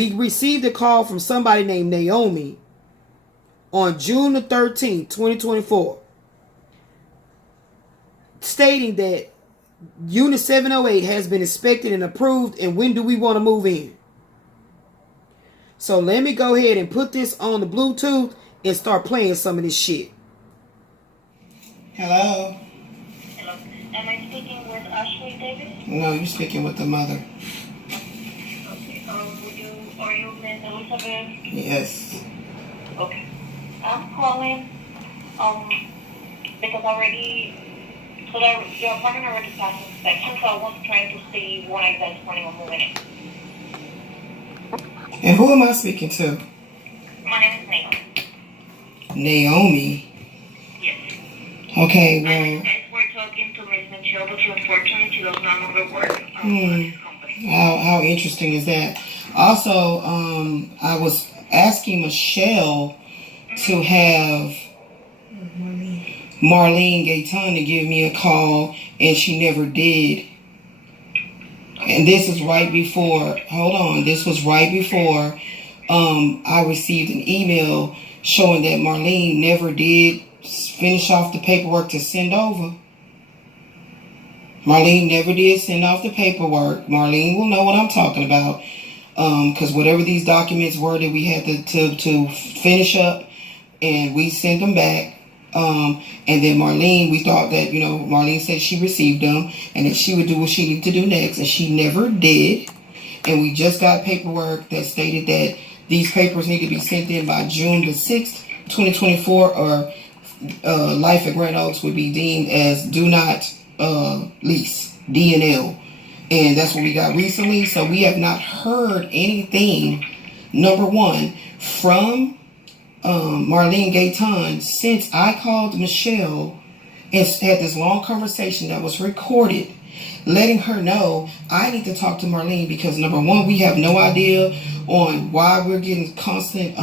We received a call from somebody named NAOMI on June the 13th, 2024, stating that Unit 708 has been inspected and approved, and when do we want to move in? So let me go ahead and put this on the Bluetooth and start playing some of this shit. Hello? Hello. Am I speaking with Ashley Davis? No, you're speaking with the mother. Okay. Are you Miss Elizabeth? Yes. Okay. I'm calling because your apartment already passed inspection, so I was trying to see when you guys planning on moving in. And who am I speaking to? My name is Naomi. Naomi? Yes. Okay, well... You guys were talking to Miss Michelle, but unfortunately she does no longer work for this company. How interesting is that? Also, I was asking Michelle to have Marlene Gayton to give me a call, and she never did. And this is right before, this was right before I received an email showing that Marlene never did finish off the paperwork to send over. Marlene never did send off the paperwork. Marlene will know what I'm talking about, because whatever these documents were that we had to finish up, and we sent them back. And then Marlene, we thought that, Marlene said she received them and that she would do what she needed to do next, and she never did. And we just got paperwork that stated that these papers need to be sent in by June the 6th, 2024, or Life at Grand Oaks would be deemed as do not lease, DNL. And that's what we got recently. So we have not heard anything, number one, from Marlene Gayton since I called Michelle and had this long conversation that was recorded, letting her know I need to talk to Marlene, because number one, we have no idea on why we're getting constant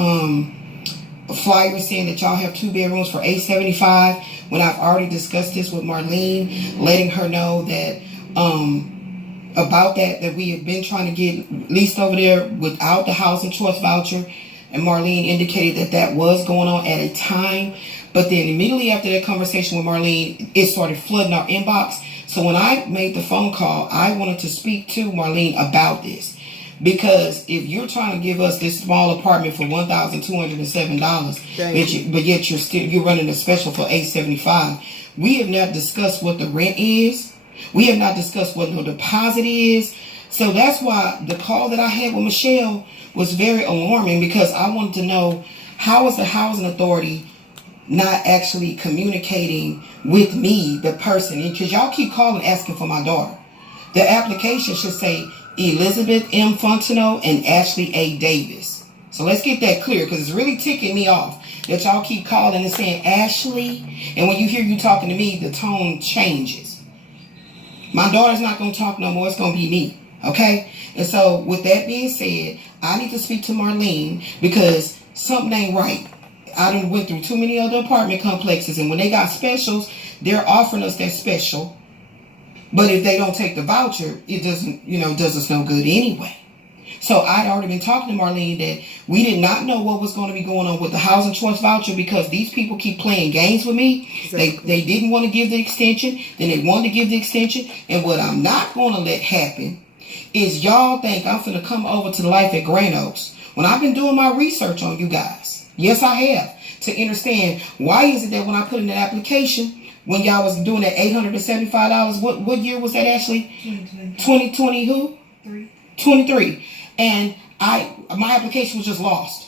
flyers saying that y'all have 2 bedrooms for $875 when I've already discussed this with Marlene, letting her know that about that we have been trying to get leased over there without the housing choice voucher. And Marlene indicated that was going on at a time. But then immediately after that conversation with Marlene, it started flooding our inbox. So when I made the phone call, I wanted to speak to Marlene about this. Because if you're trying to give us this small apartment for $1,207, but yet you're running a special for $875, we have not discussed what the rent is. We have not discussed what the deposit is. So that's why the call that I had with Michelle was very alarming, because I wanted to know, how is the housing authority not actually communicating with me, the person? Because y'all keep calling asking for my daughter. The application should say Elizabeth M. Fontenot and Ashley A. Davis. So let's get that clear, because it's really ticking me off that y'all keep calling and saying Ashley, and when you hear you talking to me, the tone changes. My daughter's not going to talk no more. It's going to be me. Okay? And so with that being said, I need to speak to Marlene, because something ain't right. I done went through too many other apartment complexes, and when they got specials, they're offering us that special. But if they don't take the voucher, it doesn't, does us no good anyway. So I'd already been talking to Marlene that we did not know what was going to be going on with the housing choice voucher, because these people keep playing games with me. Exactly. They didn't want to give the extension, then they wanted to give the extension. And what I'm not going to let happen is y'all think I'm finna come over to the Life at Grand Oaks when I've been doing my research on you guys. Yes, I have, to understand why is it that when I put in the application, when y'all was doing that $875, what year was that, Ashley? 2020 who? 23. And my application was just lost.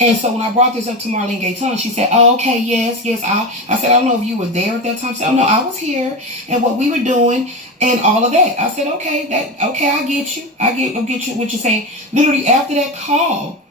And so when I brought this up to Marlene Gayton, she said, "Oh, okay, yes. I said, "I don't know if you were there at that time." She said, "Oh, no, I was here, and what we were doing and all of that." I said, "Okay, I get you. I get you what you're saying." Literally after that call,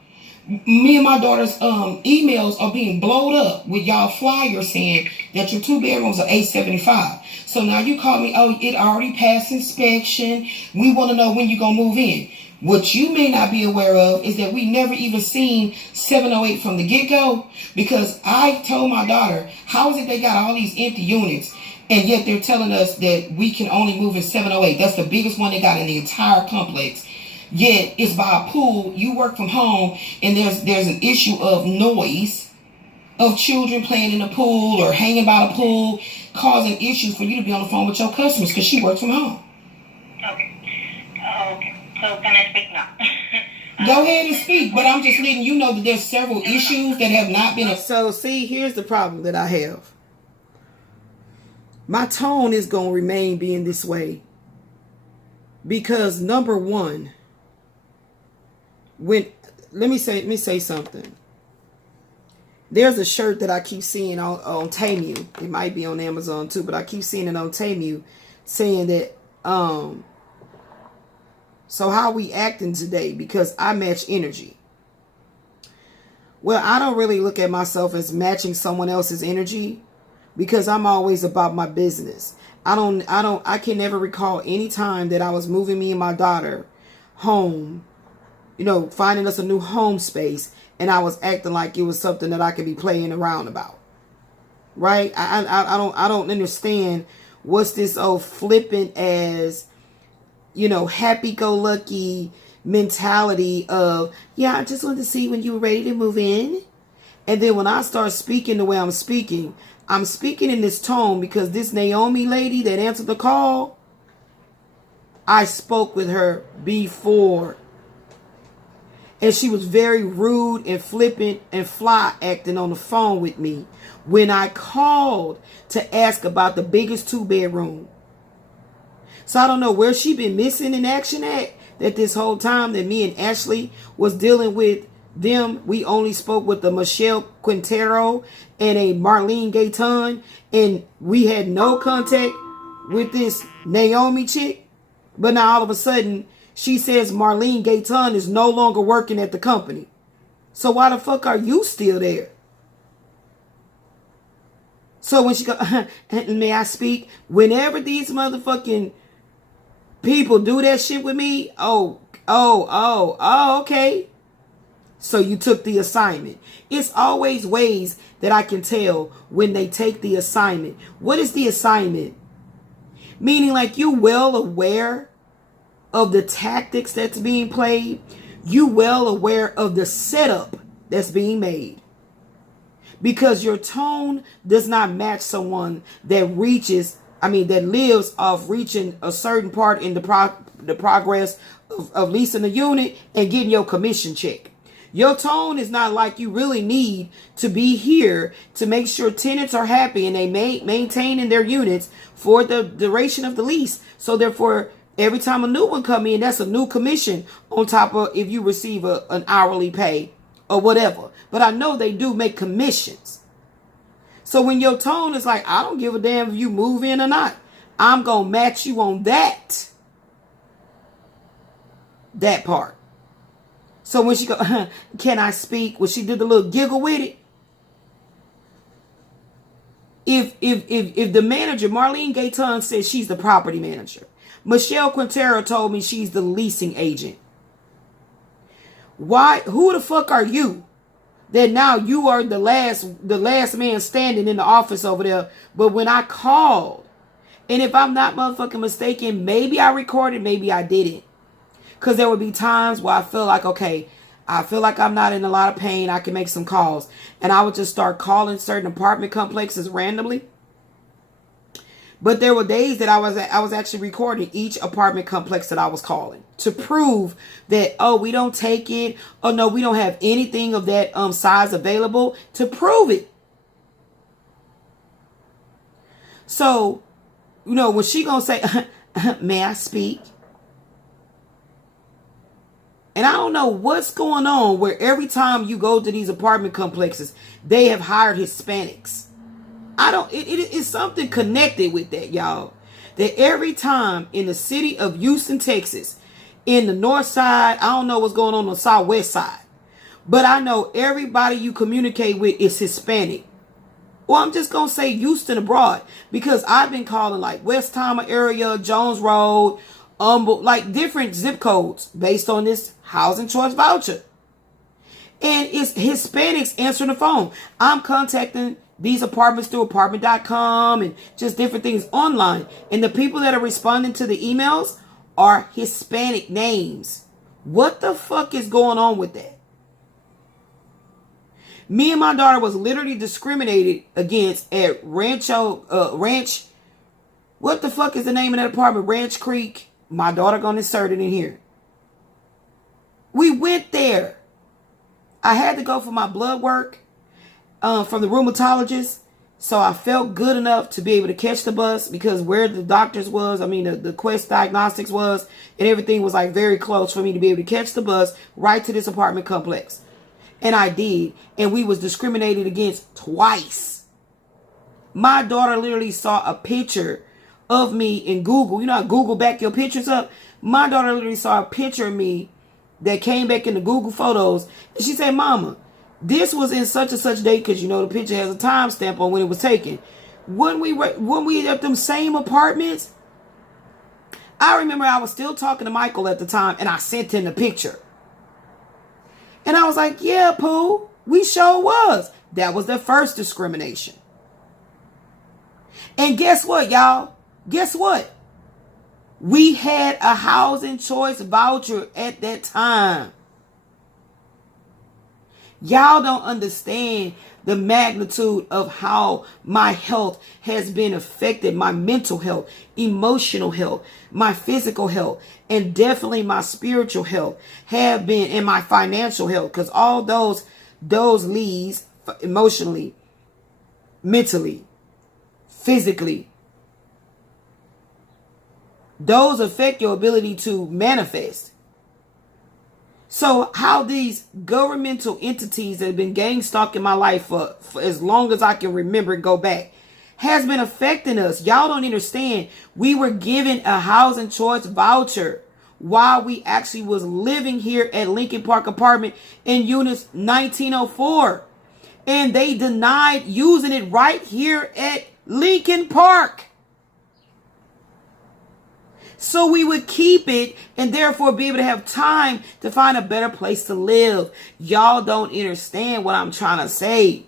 me and my daughter's emails are being blowed up with y'all flyers saying that your 2 bedrooms are $875. So now you call me, "Oh, it already passed inspection. We want to know when you're gonna move in." What you may not be aware of is that we never even seen 708 from the get-go, because I told my daughter, how is it they got all these empty units and yet they're telling us that we can only move in 708? That's the biggest one they got in the entire complex. Yet it's by a pool. You work from home, and there's an issue of noise, of children playing in the pool or hanging by the pool, causing issues for you to be on the phone with your customers because she works from home. Okay. Okay. So can I speak now? Go ahead and speak, but I'm just letting you know that there's several issues that have not been. So see, here's the problem that I have. My tone is going to remain being this way because number one, let me say something. There's a shirt that I keep seeing on Temu. It might be on Amazon too, but I keep seeing it on Temu saying that, so how are we acting today? Because I match energy. Well, I don't really look at myself as matching someone else's energy because I'm always about my business. I can never recall any time that I was moving me and my daughter home, finding us a new home space, and I was acting like it was something that I could be playing around about. Right? I don't understand what's this old flippant as, happy-go-lucky mentality of, yeah, I just wanted to see when you were ready to move in. And then when I start speaking the way I'm speaking in this tone because this NAOMI lady that answered the call, I spoke with her before. And she was very rude and flippant and fly acting on the phone with me when I called to ask about the biggest 2-bedroom. So I don't know where she been missing in action at, that this whole time that me and Ashley was dealing with them, we only spoke with the Michelle Quintero and a Marlene Gayton, and we had no contact with this NAOMI chick. But now all of a sudden, she says Marlene Gayton is no longer working at the company. So why the fuck are you still there? So when she go, may I speak? Whenever these motherfucking people do that shit with me, okay. So you took the assignment. It's always ways that I can tell when they take the assignment. What is the assignment? Meaning like you well aware of the tactics that's being played. You well aware of the setup that's being made. Because your tone does not match someone that lives off reaching a certain part in the progress of leasing a unit and getting your commission check. Your tone is not like you really need to be here to make sure tenants are happy and they maintain in their units for the duration of the lease. So therefore, every time a new one come in, that's a new commission on top of if you receive an hourly pay or whatever. But I know they do make commissions. So when your tone is like, I don't give a damn if you move in or not, I'm going to match you on that part. So when she go, can I speak? When she did the little giggle with it. If the manager, Marlene Gayton, says she's the property manager, Michelle Quintero told me she's the leasing agent. Why? Who the fuck are you? That now you are the last man standing in the office over there. But when I called, and if I'm not motherfucking mistaken, maybe I recorded, maybe I didn't. Because there would be times where I feel like, okay, I feel like I'm not in a lot of pain. I can make some calls. And I would just start calling certain apartment complexes randomly. But there were days that I was actually recording each apartment complex that I was calling to prove that, oh, we don't take it. Oh, no, we don't have anything of that size available, to prove it. So, when she gonna say, may I speak? And I don't know what's going on where every time you go to these apartment complexes, they have hired Hispanics. It's something connected with that, y'all. That every time in the city of Houston, Texas, in the north side, I don't know what's going on the southwest side, but I know everybody you communicate with is Hispanic. Well, I'm just going to say Houston abroad, because I've been calling like Westheimer area, Jones Road, like different zip codes based on this housing choice voucher. And it's Hispanics answering the phone. I'm contacting these apartments through apartment.com and just different things online. And the people that are responding to the emails are Hispanic names What the fuck is going on with that? Me and my daughter was literally discriminated against at Ranch. What the fuck is the name of that apartment? Ranch Creek. My daughter gonna insert it in here. We went there. I had to go for my blood work from the rheumatologist. So I felt good enough to be able to catch the bus because where the doctors was, the Quest Diagnostics was, and everything was like very close for me to be able to catch the bus right to this apartment complex. And I did. And we was discriminated against twice. My daughter literally saw a picture of me in Google. You know how Google back your pictures up? My daughter literally saw a picture of me that came back in the Google photos. And she said, Mama, this was in such and such date, because the picture has a timestamp on when it was taken. When we at them same apartments, I remember I was still talking to Michael at the time, and I sent him the picture. And I was like, yeah, Pooh, we sure was. That was the first discrimination. And guess what, y'all? Guess what? We had a housing choice voucher at that time. Y'all don't understand the magnitude of how my health has been affected, my mental health, emotional health, my physical health, and definitely my spiritual health have been, and my financial health, because all those leads emotionally, mentally, physically, those affect your ability to manifest. So how these governmental entities that have been gang stalking my life for as long as I can remember and go back has been affecting us. Y'all don't understand. We were given a housing choice voucher while we actually was living here at Lincoln Park apartment in units 1904. And they denied using it right here at Lincoln Park. So we would keep it and therefore be able to have time to find a better place to live. Y'all don't understand what I'm trying to say.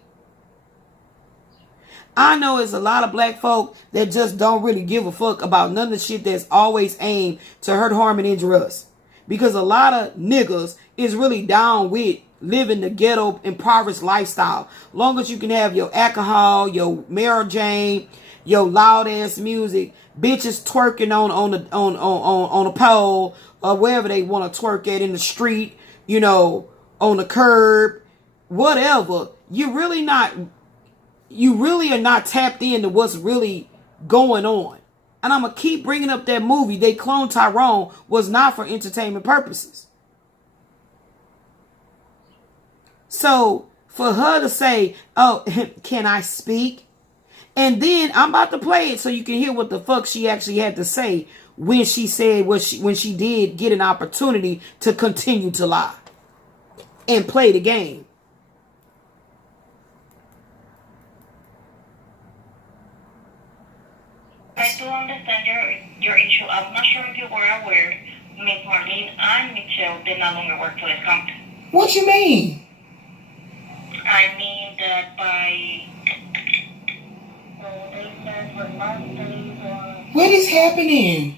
I know it's a lot of black folk that just don't really give a fuck about none of the shit that's always aimed to hurt, harm, and injure us. Because a lot of niggas is really down with living the ghetto, impoverished lifestyle. Long as you can have your alcohol, your Mary Jane, your loud ass music, bitches twerking on a pole or wherever they want to twerk at in the street, on the curb, whatever. You really are not tapped into what's really going on. And I'm going to keep bringing up that movie. They cloned Tyrone was not for entertainment purposes. So for her to say, oh, can I speak? And then I'm about to play it so you can hear what the fuck she actually had to say when she said when she did get an opportunity to continue to lie and play the game. I do understand your issue. I'm not sure if you were aware, Ms. Marlene and Michelle, they no longer work for this company. What you mean? I mean that by... What is happening?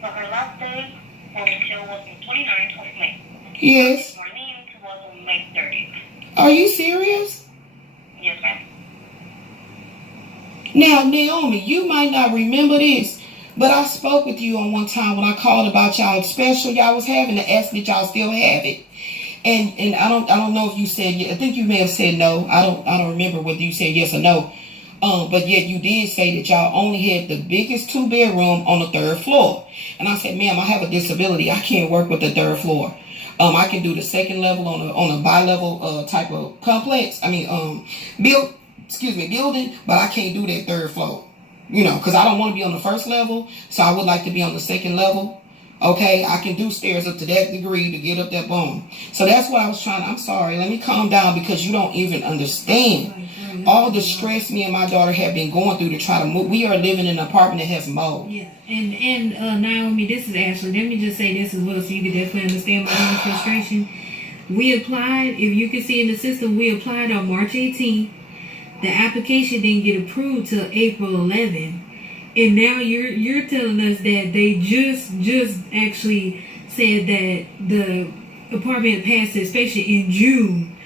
So her last day for Michelle was on 29th of May. Yes. Marlene was on May 30th. Are you serious? Yes, ma'am. Now, Naomi, you might not remember this, but I spoke with you on one time when I called about y'all special y'all was having to ask that y'all still have it. And I don't know if you said, I think you may have said no. I don't remember whether you said yes or no. But yet you did say that y'all only had the biggest 2-bedroom on the 3rd floor. And I said, ma'am, I have a disability. I can't work with the 3rd floor. I can do the 2nd level on a bi-level type of complex. Building, but I can't do that 3rd floor. Because I don't want to be on the 1st level. So I would like to be on the 2nd level. Okay, I can do stairs up to that degree to get up that bone. So that's what I was trying. I'm sorry. Let me calm down because you don't even understand all the stress me and my daughter have been going through to try to move. We are living in an apartment that has mold. Yeah, and Naomi, this is Ashley. Let me just say this as well so you can definitely understand my own frustration. We applied, if you can see in the system, we applied on March 18th. The application didn't get approved till April 11th. And now you're telling us that they just actually said that the apartment passed inspection in June.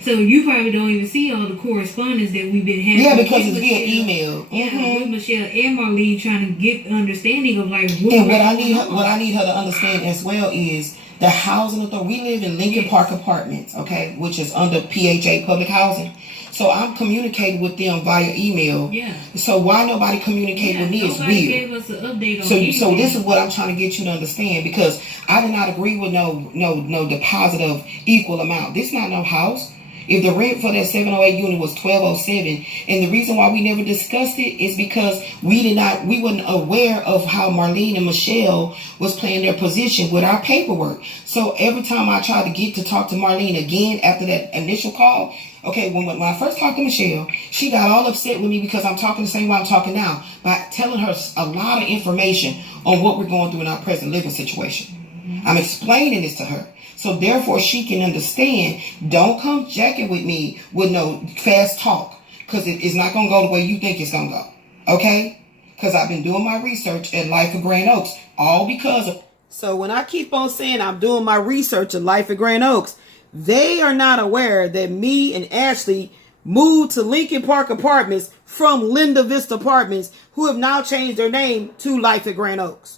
So you probably don't even see all the correspondence that we've been having. Yeah, because it's via email. Yeah, with Michelle and Marlene trying to get understanding of like what. And what I need her to understand as well is the housing authority. We live in Lincoln Park Apartments, okay, which is under PHA Public Housing. So I'm communicating with them via email. Yeah. So why nobody communicate with me is weird. Gave us an update on so this is what I'm trying to get you to understand, because I do not agree with no deposit of equal amount. This not no house. If the rent for that 708 unit was $1,207, and the reason why we never discussed it is because we wasn't aware of how Marlene and Michelle was playing their position with our paperwork. So every time I tried to get to talk to Marlene again after that initial call, okay, when I first talked to Michelle, she got all upset with me because I'm talking the same way I'm talking now, by telling her a lot of information on what we're going through in our present living situation. I'm explaining this to her. So therefore she can understand, don't come jacking with me with no fast talk, because it's not going to go the way you think it's going to go. Okay? Because I've been doing my research at Life of Grand Oaks. All because of... So when I keep on saying I'm doing my research at Life of Grand Oaks, they are not aware that me and Ashley moved to Lincoln Park Apartments from Linda Vista Apartments, who have now changed their name to Life at Grand Oaks.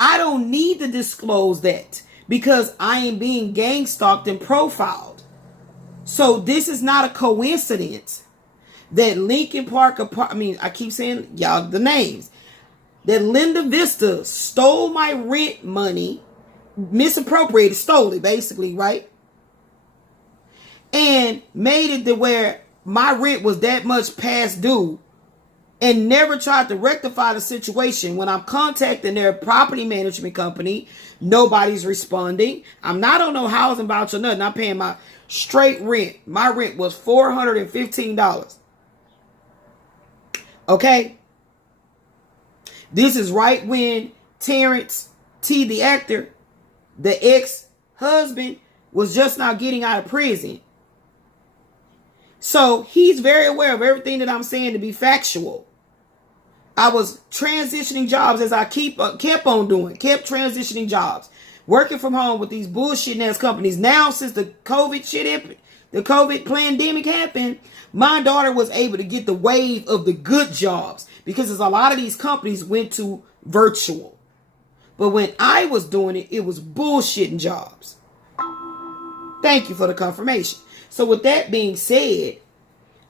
I don't need to disclose that because I am being gang stalked and profiled. So this is not a coincidence that Lincoln Park I keep saying y'all the names. That Linda Vista stole my rent money, misappropriated, stole it basically, right? And made it to where my rent was that much past due, and never tried to rectify the situation. When I'm contacting their property management company, nobody's responding. I'm not on no housing voucher or nothing. I'm paying my straight rent. My rent was $415. Okay? This is right when Terrence T, the actor, the ex-husband, was just now getting out of prison. So he's very aware of everything that I'm saying to be factual. I was transitioning jobs as I kept transitioning jobs, working from home with these bullshitting ass companies. Now, since the COVID pandemic happened, my daughter was able to get the wave of the good jobs because a lot of these companies went to virtual. But when I was doing it, it was bullshitting jobs. Thank you for the confirmation. So with that being said,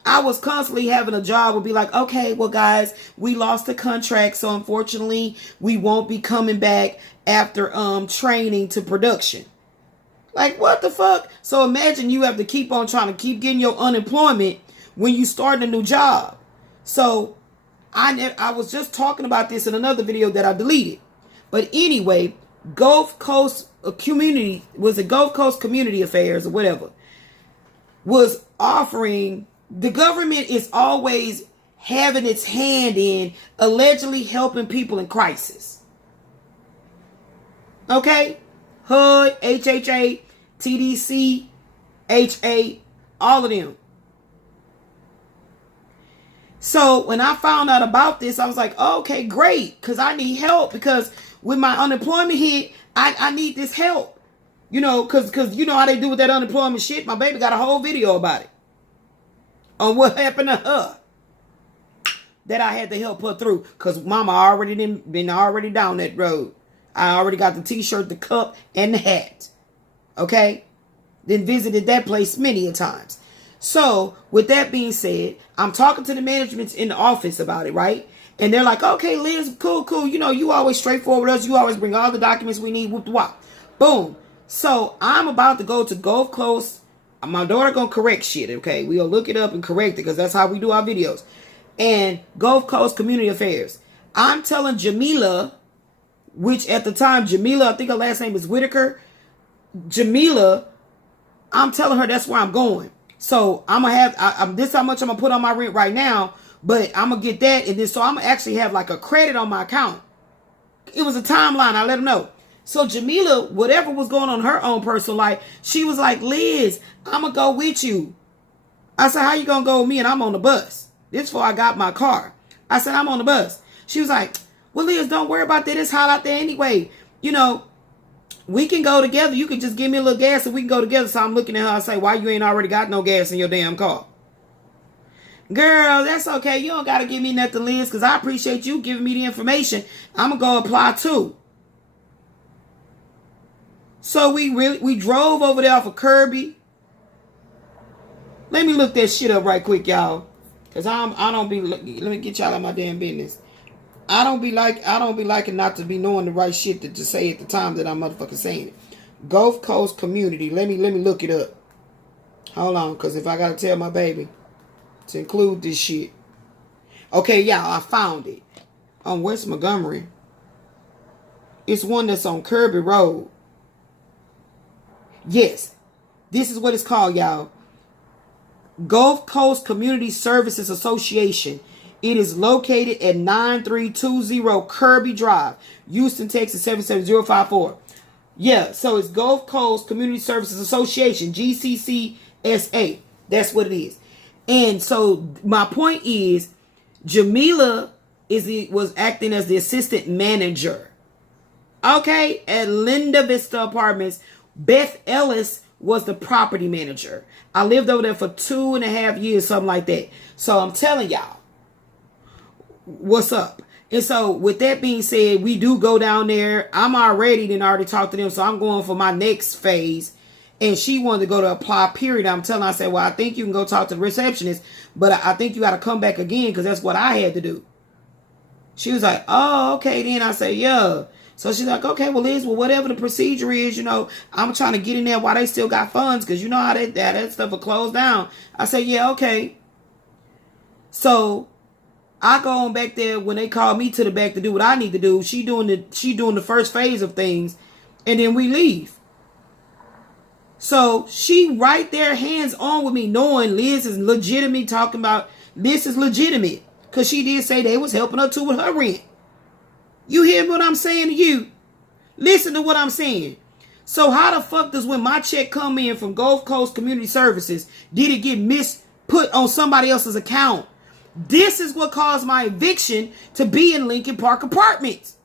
I was constantly having a job would be like, okay, well, guys, we lost the contract. So unfortunately, we won't be coming back after training to production. Like, what the fuck? So imagine you have to keep on trying to keep getting your unemployment when you start a new job. So I was just talking about this in another video that I deleted. But anyway, Gulf Coast Community, was it Gulf Coast Community Affairs or whatever, was offering... The government is always having its hand in allegedly helping people in crisis. Okay? HUD, HHA, TDC, HA, all of them. So when I found out about this, I was like, oh, okay, great. Because I need help. Because with my unemployment hit, I need this help. You know, because you know how they do with that unemployment shit. My baby got a whole video about it. On what happened to her. That I had to help her through. Because mama already been down that road. I already got the t-shirt, the cup, and the hat. Okay? Then visited that place many a times. So, with that being said, I'm talking to the management in the office about it, right? And they're like, okay, Liz, cool. You know, you always straightforward with us. You always bring all the documents we need. Whoop the wop. Boom. So, I'm about to go to Gulf Coast. My daughter gonna correct shit, okay? We'll look it up and correct it because that's how we do our videos. And Gulf Coast Community Affairs. I'm telling Jamila, which at the time, Jamila, I think her last name is Whitaker. Jamila, I'm telling her that's where I'm going. So I'm gonna have, this how much I'm gonna put on my rent right now, but I'm gonna get that. And then so I'm gonna actually have like a credit on my account. It was a timeline, I let them know. So Jamila, whatever was going on in her own personal life, she was like, Liz, I'm going to go with you. I said, how you going to go with me? And I'm on the bus. This before I got my car. I said, I'm on the bus. She was like, well, Liz, don't worry about that. It's hot out there anyway. You know, we can go together. You can just give me a little gas and we can go together. So I'm looking at her and say, why you ain't already got no gas in your damn car? Girl, that's okay. You don't got to give me nothing, Liz, because I appreciate you giving me the information. I'm going to go apply too. So we drove over there off of Kirby. Let me look that shit up right quick, y'all. Because let me get y'all out of my damn business. I don't be liking not to be knowing the right shit to say at the time that I'm motherfucking saying it. Gulf Coast Community. Let me look it up. Hold on, because if I gotta tell my baby to include this shit. Okay, y'all, I found it. On West Montgomery. It's one that's on Kirby Road. Yes. This is what it's called, y'all. Gulf Coast Community Services Association. It is located at 9320 Kirby Drive, Houston, Texas 77054. Yeah, so it's Gulf Coast Community Services Association, GCCSA. That's what it is. And so my point is, Jamila was acting as the assistant manager. Okay, at Linda Vista Apartments. Beth Ellis was the property manager. I lived over there for 2.5 years, something like that. So I'm telling y'all what's up. And so with that being said, we do go down there. I'm already talked to them. So I'm going for my next phase. And she wanted to go to apply period. I'm telling her, I said, well, I think you can go talk to the receptionist, but I think you got to come back again because that's what I had to do. She was like, oh, okay. Then I said, yeah. So she's like, okay, well, Liz, well, whatever the procedure is, you know, I'm trying to get in there while they still got funds because you know how that stuff will close down. I said, yeah, okay. So I go on back there when they call me to the back to do what I need to do. She doing the first phase of things, and then we leave. So she right there hands on with me, knowing Liz is legitimate, talking about this is legitimate. Because she did say they was helping her too with her rent. You hear what I'm saying to you? Listen to what I'm saying. So how the fuck does when my check come in from Gulf Coast Community Services, did it get put on somebody else's account? This is what caused my eviction to be in Lincoln Park Apartments.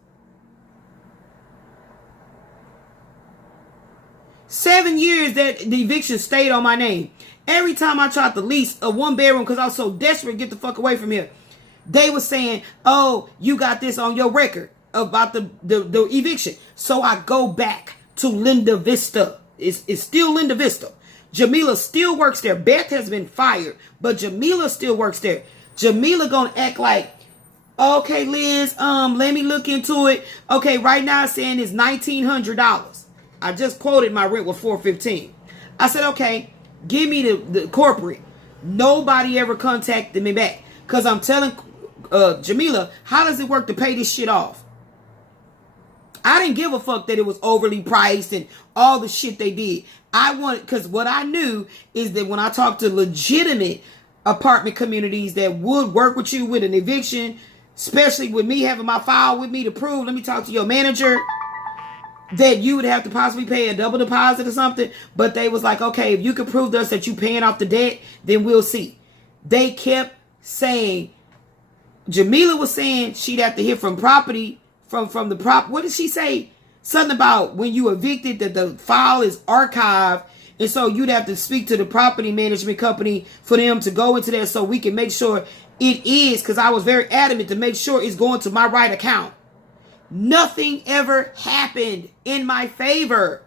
7 years that the eviction stayed on my name. Every time I tried to lease a 1-bedroom because I was so desperate to get the fuck away from here, they were saying, oh, you got this on your record about the eviction. So I go back to Linda Vista. It's still Linda Vista. Jamila still works there. Beth has been fired, but Jamila still works there. Jamila gonna act like, okay, Liz, let me look into it. Okay, right now it's saying it's $1,900. I just quoted my rent was $415. I said, okay, give me the corporate. Nobody ever contacted me back. Because I'm telling Jamila, how does it work to pay this shit off? I didn't give a fuck that it was overly priced and all the shit they did. Because what I knew is that when I talked to legitimate apartment communities that would work with you with an eviction, especially with me having my file with me to prove, let me talk to your manager, that you would have to possibly pay a double deposit or something. But they was like, okay, if you can prove to us that you paying off the debt, then we'll see. They kept saying, Jamila was saying she'd have to hear from property, from the prop. What did she say? Something about when you evicted that the file is archived. And so you'd have to speak to the property management company for them to go into that so we can make sure it is. Because I was very adamant to make sure it's going to my right account. Nothing ever happened in my favor.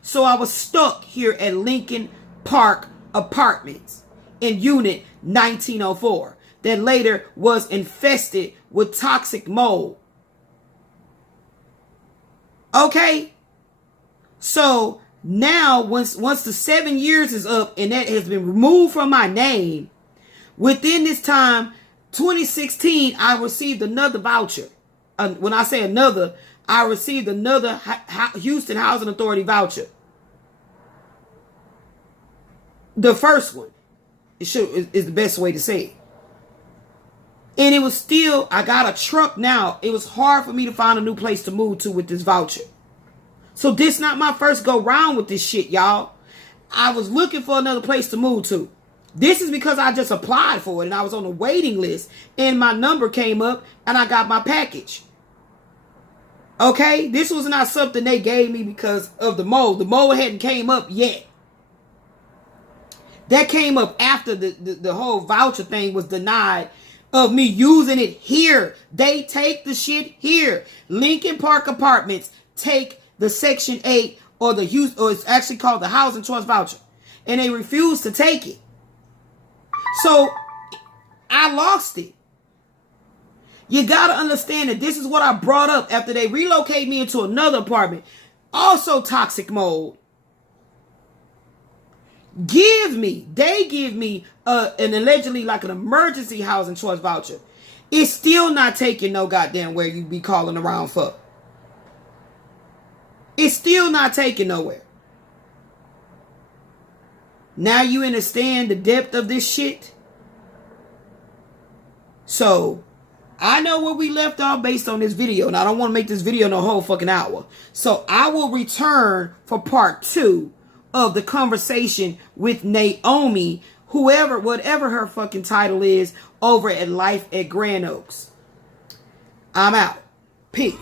So I was stuck here at Lincoln Park Apartments in unit 1904 that later was infested with toxic mold. Okay? So now once the 7 years is up and that has been removed from my name, within this time, 2016, I received another voucher. When I say another, I received another Houston Housing Authority voucher. The first one is the best way to say it. And it was still, I got a truck now. It was hard for me to find a new place to move to with this voucher. So this not my first go round with this shit, y'all. I was looking for another place to move to. This is because I just applied for it and I was on a waiting list and my number came up and I got my package. Okay? This was not something they gave me because of the mole. The mole hadn't came up yet. That came up after the whole voucher thing was denied of me using it here. They take the shit here. Lincoln Park Apartments take the Section 8 or the Houston, or it's actually called the Housing Choice Voucher. And they refuse to take it. So I lost it. You got to understand that this is what I brought up after they relocate me into another apartment. Also toxic mold. They give me an allegedly like an emergency housing choice voucher. It's still not taking no goddamn where you be calling around for. It's still not taking nowhere. Now you understand the depth of this shit? So, I know where we left off based on this video. And I don't want to make this video no whole fucking hour. So, I will return for part 2 of the conversation with NAOMI, whatever her fucking title is, over at Life at Grand Oaks. I'm out. Peace.